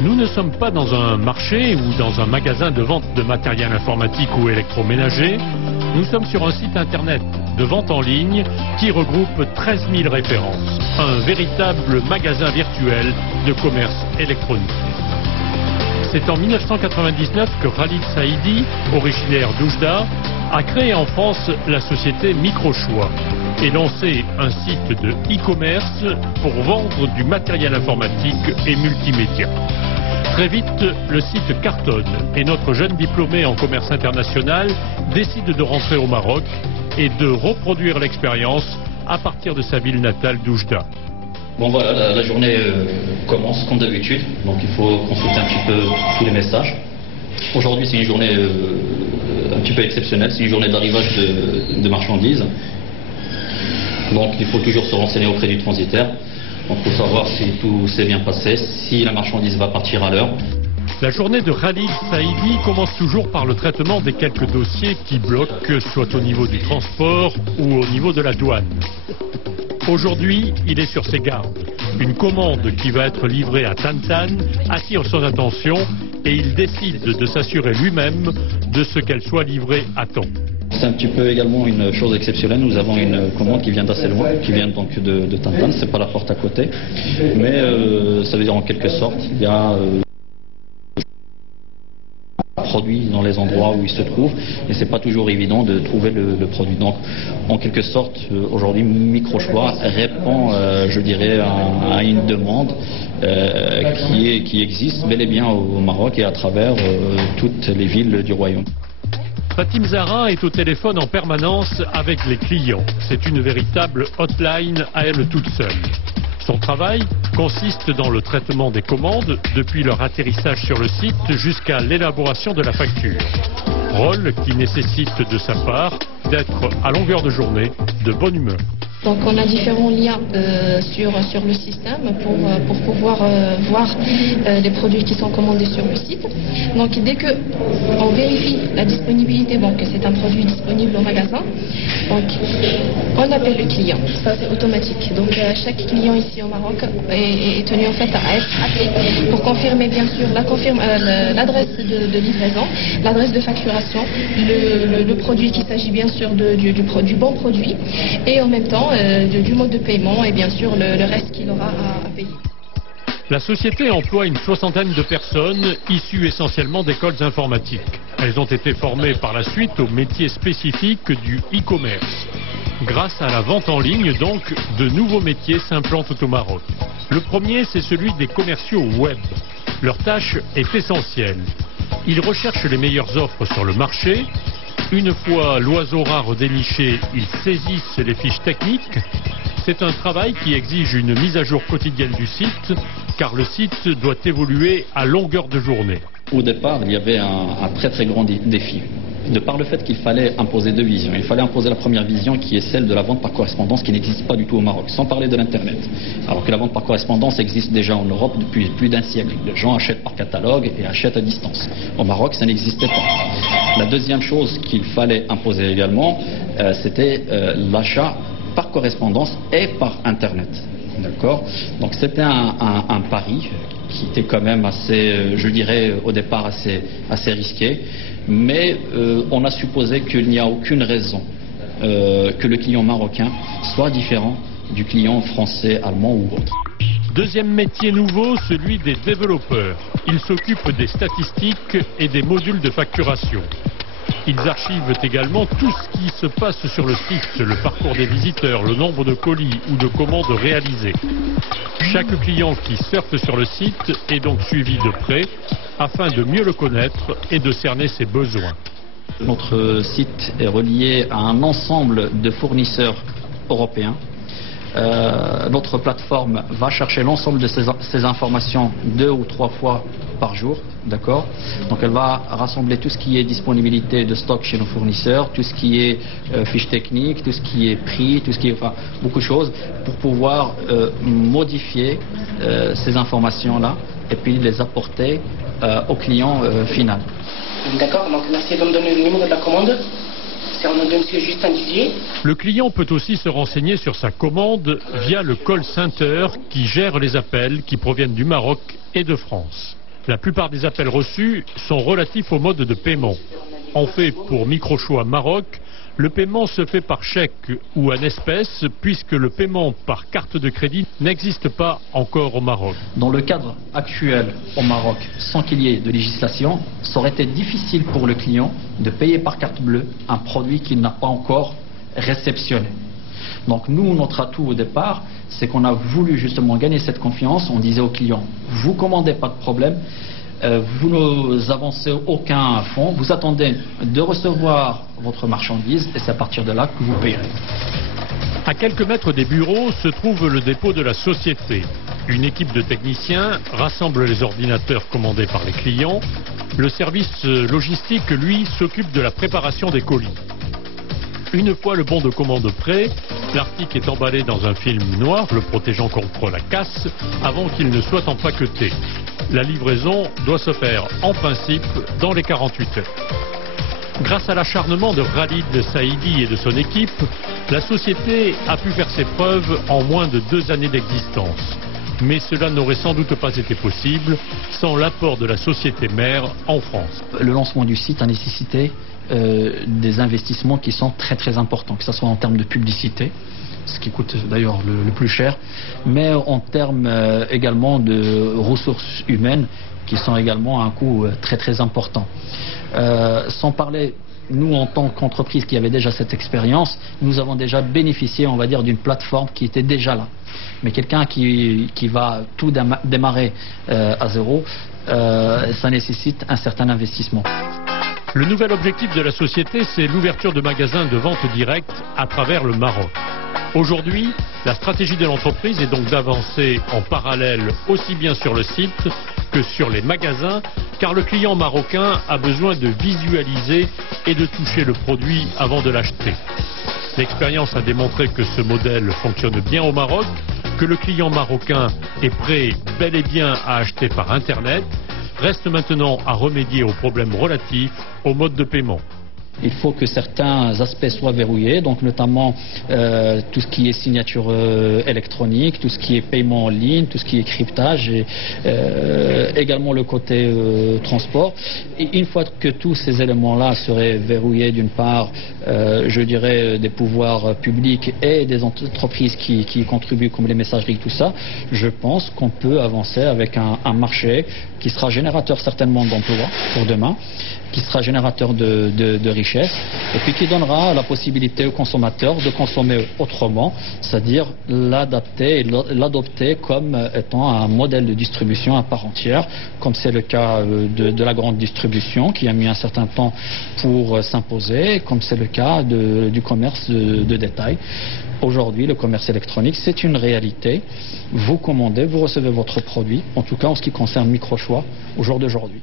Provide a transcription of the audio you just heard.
Nous ne sommes pas dans un marché ou dans un magasin de vente de matériel informatique ou électroménager. Nous sommes sur un site internet de vente en ligne qui regroupe 13 000 références. Un véritable magasin virtuel de commerce électronique. C'est en 1999 que Khalid Saidi, originaire d'Oujda, a créé en France la société Microchoix et lancé un site de e-commerce pour vendre du matériel informatique et multimédia. Très vite, le site cartonne et notre jeune diplômé en commerce international décide de rentrer au Maroc et de reproduire l'expérience à partir de sa ville natale d'Oujda. Bon voilà, la journée commence comme d'habitude, donc il faut consulter un petit peu tous les messages. Aujourd'hui c'est une journée un petit peu exceptionnelle, c'est une journée d'arrivage de marchandises. Donc il faut toujours se renseigner auprès du transitaire. Donc il faut savoir si tout s'est bien passé, si la marchandise va partir à l'heure. La journée de Khalid Saidi commence toujours par le traitement des quelques dossiers qui bloquent, soit au niveau du transport ou au niveau de la douane. Aujourd'hui, il est sur ses gardes. Une commande qui va être livrée à Tantan attire son attention et il décide de s'assurer lui-même de ce qu'elle soit livrée à temps. C'est un petit peu également une chose exceptionnelle. Nous avons une commande qui vient d'assez loin, qui vient donc de Tantan. C'est pas la porte à côté, mais ça veut dire en quelque sorte, il y a produit dans les endroits où il se trouve et c'est pas toujours évident de trouver le produit. Donc en quelque sorte aujourd'hui Microchoix répond je dirais à une demande qui existe bel et bien au Maroc et à travers toutes les villes du royaume. Fatim Zahra est au téléphone en permanence avec les clients. C'est une véritable hotline à elle toute seule. Son travail consiste dans le traitement des commandes, depuis leur atterrissage sur le site jusqu'à l'élaboration de la facture. Rôle qui nécessite de sa part d'être à longueur de journée de bonne humeur. Donc on a différents liens sur le système pour pouvoir voir les produits qui sont commandés sur le site. Donc dès qu'on vérifie la disponibilité, bon, que c'est un produit disponible au magasin, donc on appelle le client. Ça c'est automatique. Donc chaque client ici au Maroc est tenu en fait à être appelé pour confirmer bien sûr l'adresse de livraison, l'adresse de facturation, le produit qu'il s'agit bien sûr du bon produit et en même temps du mode de paiement et bien sûr le reste qu'il aura à payer. La société emploie une soixantaine de personnes issues essentiellement d'écoles informatiques. Elles ont été formées par la suite aux métiers spécifiques du e-commerce. Grâce à la vente en ligne, donc, de nouveaux métiers s'implantent au Maroc. Le premier, c'est celui des commerciaux web. Leur tâche est essentielle. Ils recherchent les meilleures offres sur le marché. Une fois l'oiseau rare déniché, ils saisissent les fiches techniques. C'est un travail qui exige une mise à jour quotidienne du site, car le site doit évoluer à longueur de journée. Au départ, il y avait un très très grand défi. De par le fait qu'il fallait imposer deux visions. Il fallait imposer la première vision qui est celle de la vente par correspondance qui n'existe pas du tout au Maroc, sans parler de l'Internet. Alors que la vente par correspondance existe déjà en Europe depuis plus d'un siècle. Les gens achètent par catalogue et achètent à distance. Au Maroc, ça n'existait pas. La deuxième chose qu'il fallait imposer également, c'était l'achat par correspondance et par Internet. D'accord ? Donc c'était un pari qui était quand même assez, je dirais au départ assez risqué. Mais on a supposé qu'il n'y a aucune raison que le client marocain soit différent du client français, allemand ou autre. Deuxième métier nouveau, celui des développeurs. Ils s'occupent des statistiques et des modules de facturation. Ils archivent également tout ce qui se passe sur le site, le parcours des visiteurs, le nombre de colis ou de commandes réalisées. Chaque client qui surfe sur le site est donc suivi de près afin de mieux le connaître et de cerner ses besoins. Notre site est relié à un ensemble de fournisseurs européens. Notre plateforme va chercher l'ensemble de ces informations 2 ou 3 fois par jour, d'accord ? Donc elle va rassembler tout ce qui est disponibilité de stock chez nos fournisseurs, tout ce qui est fiches techniques, tout ce qui est prix, tout ce qui est, enfin, beaucoup de choses pour pouvoir modifier ces informations-là et puis les apporter au client final. D'accord, donc merci de me donner le numéro de la commande. C'est en nom de monsieur Justin Didier. Le client peut aussi se renseigner sur sa commande via le call center qui gère les appels qui proviennent du Maroc et de France. La plupart des appels reçus sont relatifs au mode de paiement. En fait, pour Microchoix Maroc, le paiement se fait par chèque ou en espèces, puisque le paiement par carte de crédit n'existe pas encore au Maroc. Dans le cadre actuel au Maroc, sans qu'il y ait de législation, ça aurait été difficile pour le client de payer par carte bleue un produit qu'il n'a pas encore réceptionné. Donc nous, notre atout au départ, c'est qu'on a voulu justement gagner cette confiance. On disait aux clients, vous commandez, pas de problème, vous ne avancez aucun fonds, vous attendez de recevoir votre marchandise et c'est à partir de là que vous payerez. À quelques mètres des bureaux se trouve le dépôt de la société. Une équipe de techniciens rassemble les ordinateurs commandés par les clients. Le service logistique, lui, s'occupe de la préparation des colis. Une fois le bon de commande prêt, l'article est emballé dans un film noir, le protégeant contre la casse, avant qu'il ne soit empaqueté. La livraison doit se faire, en principe, dans les 48 heures. Grâce à l'acharnement de Khalid Saïdi et de son équipe, la société a pu faire ses preuves en moins de 2 années d'existence. Mais cela n'aurait sans doute pas été possible sans l'apport de la société mère en France. Le lancement du site a nécessité des investissements qui sont très importants, que ce soit en termes de publicité, ce qui coûte d'ailleurs le plus cher, mais en termes également de ressources humaines qui sont également à un coût très important. Sans parler, nous en tant qu'entreprise qui avait déjà cette expérience, nous avons déjà bénéficié, on va dire, d'une plateforme qui était déjà là. Mais quelqu'un qui va tout démarrer à zéro, ça nécessite un certain investissement. Le nouvel objectif de la société, c'est l'ouverture de magasins de vente directe à travers le Maroc. Aujourd'hui, la stratégie de l'entreprise est donc d'avancer en parallèle aussi bien sur le site que sur les magasins, car le client marocain a besoin de visualiser et de toucher le produit avant de l'acheter. L'expérience a démontré que ce modèle fonctionne bien au Maroc, que le client marocain est prêt bel et bien à acheter par Internet. Reste maintenant à remédier aux problèmes relatifs au mode de paiement. Il faut que certains aspects soient verrouillés, donc notamment tout ce qui est signature électronique, tout ce qui est paiement en ligne, tout ce qui est cryptage et également le côté transport. Et une fois que tous ces éléments-là seraient verrouillés, d'une part, je dirais, des pouvoirs publics et des entreprises qui contribuent comme les messageries, tout ça, je pense qu'on peut avancer avec un marché qui sera générateur certainement d'emplois pour demain, qui sera générateur de richesse et puis qui donnera la possibilité aux consommateurs de consommer autrement, c'est-à-dire l'adapter et l'adopter comme étant un modèle de distribution à part entière, comme c'est le cas de la grande distribution qui a mis un certain temps pour s'imposer, comme c'est le cas du commerce de détail. Aujourd'hui, le commerce électronique, c'est une réalité. Vous commandez, vous recevez votre produit, en tout cas en ce qui concerne Microchoix au jour d'aujourd'hui.